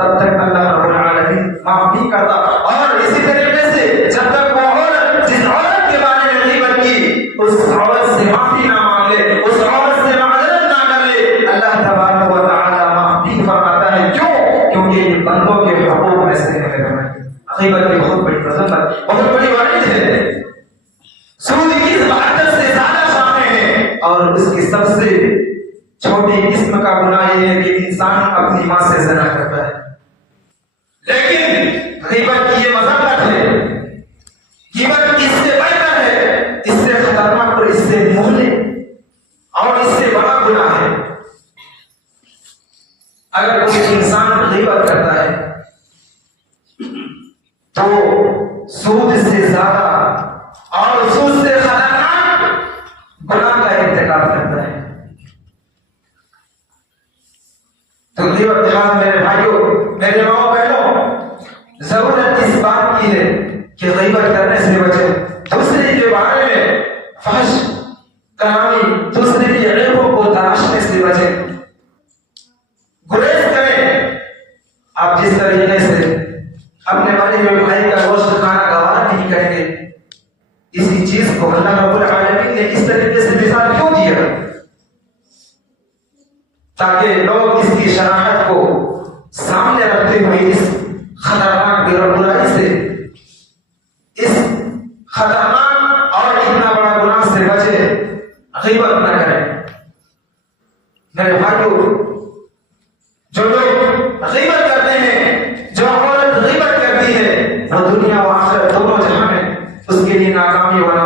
तब तक अल्लाह रब्बुल आलमीन माफ नहीं करता। और इसी तरीके गीबत की बहुत बड़ी मजम्मत, बहुत बड़ी वईद है। सूद की इबादत से ज्यादा शामिल है और उसकी सबसे छोटी किस्म का गुनाह यह है कि इंसान अपनी मां से ज़िना करता है। लेकिन गीबत की ये मजम्मत है, गीबत इससे बेहतर है, इससे खतरनाक और इससे मुहले और इससे बड़ा गुनाह है। अगर कोई इंसान गीबत करता है तो सूद से ज्यादा और सूद से खतरनाक गुनाह का इर्तिकाब करता है। तो गीबत हाँ मेरे भाइयों, मेरे माओ बहनों, जरूरत इस बात की है कि गीबत करने से बचें, दूसरे के बारे में फहश कलामी, दूसरे की ऐबों को तराशने से बचें, गुरेज करें। आप जिस तरीके से अपने वाले में भाई का गोश्त खाना गवारा नहीं करेंगे, इसी चीज को अल्लाह रब्बुल आलमीन ने इस तरीके से मिसाल क्यों दिया? ताकि लोग इसकी शराहत को सामने रखते हुए इस खतरनाक बुराई से, इस खतरनाक और इतना बड़ा गुनाह से बचे, गीबत न करें। मेरे भाइयों, जो लोग गीबत करते हैं, जो औरत गीबत करती है, वो दुनिया और आखिरत दोनों जहां में उसके लिए नाकामी वाला